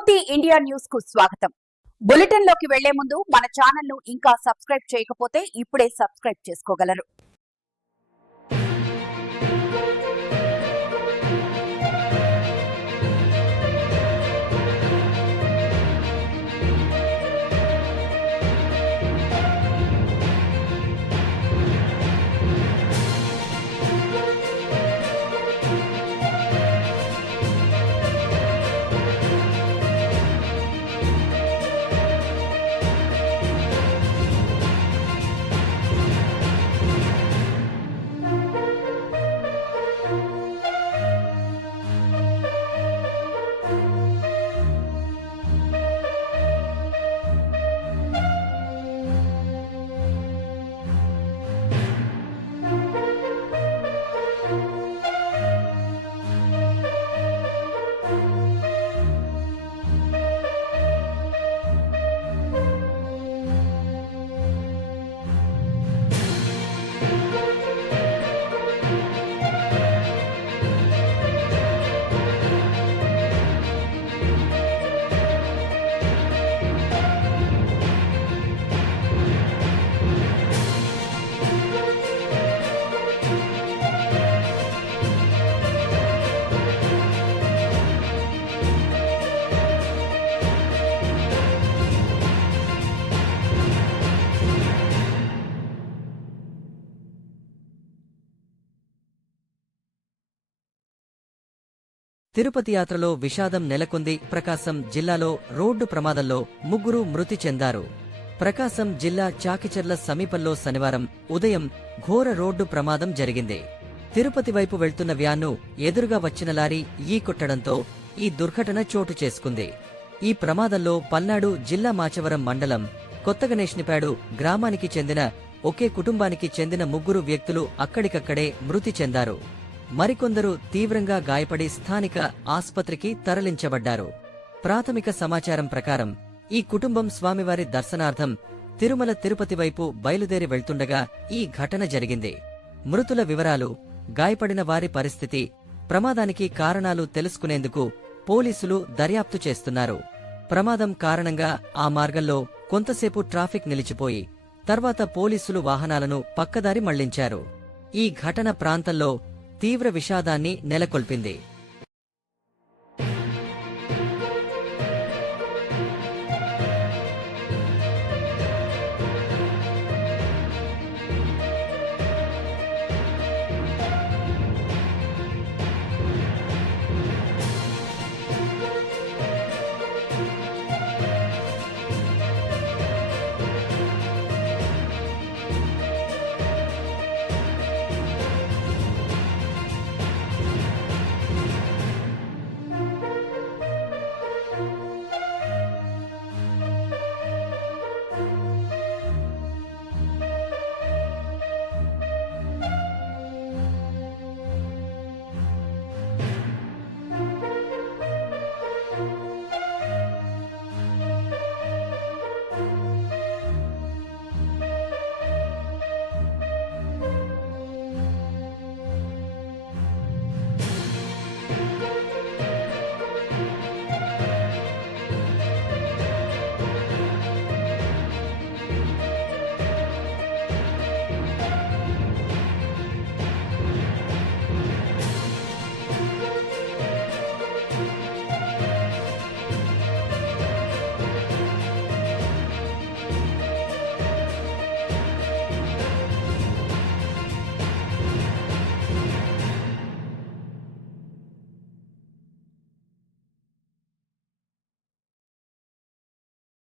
మూర్తి India news కు స్వాగతం. Bulletin లోకి వెళ్లే ముందు మన ఛానల్ ను ఇంకా సబ్స్క్రైబ్ చేయకపోతే ఇప్పుడే సబ్స్క్రైబ్ చేసుకోగలరు. తిరుపతి యాత్రలో విషాదం నెలకొంది. ప్రకాశం జిల్లాలో రోడ్డు ప్రమాదంలో ముగ్గురు మృతి చెందారు. ప్రకాశం జిల్లా చాకిచెర్ల సమీపంలో శనివారం ఉదయం ఘోర రోడ్డు ప్రమాదం జరిగింది. తిరుపతి వైపు వెళ్తున్న వ్యాన్ను ఎదురుగా వచ్చిన లారీ కొట్టడంతో ఈ దుర్ఘటన చోటు చేసుకుంది. ఈ ప్రమాదంలో పల్నాడు జిల్లా మాచవరం మండలం కొత్తగణేష్నిపాడు గ్రామానికి చెందిన ఒకే కుటుంబానికి చెందిన ముగ్గురు వ్యక్తులు అక్కడికక్కడే మృతి చెందారు. మరికొందరు తీవ్రంగా గాయపడి స్థానిక ఆస్పత్రికి తరలించబడ్డారు. ప్రాథమిక సమాచారం ప్రకారం ఈ కుటుంబం స్వామివారి దర్శనార్థం తిరుమల తిరుపతి వైపు బయలుదేరి వెళ్తుండగా ఈ ఘటన జరిగింది. మృతుల వివరాలు, గాయపడిన వారి పరిస్థితి, ప్రమాదానికి కారణాలు తెలుసుకునేందుకు పోలీసులు దర్యాప్తు చేస్తున్నారు. ప్రమాదం కారణంగా ఆ మార్గంలో కొంతసేపు ట్రాఫిక్ నిలిచిపోయి తర్వాత పోలీసులు వాహనాలను పక్కదారి మళ్లించారు. ఈ ఘటన ప్రాంతంలో తీవ్ర విషాదాన్ని నెలకొల్పింది.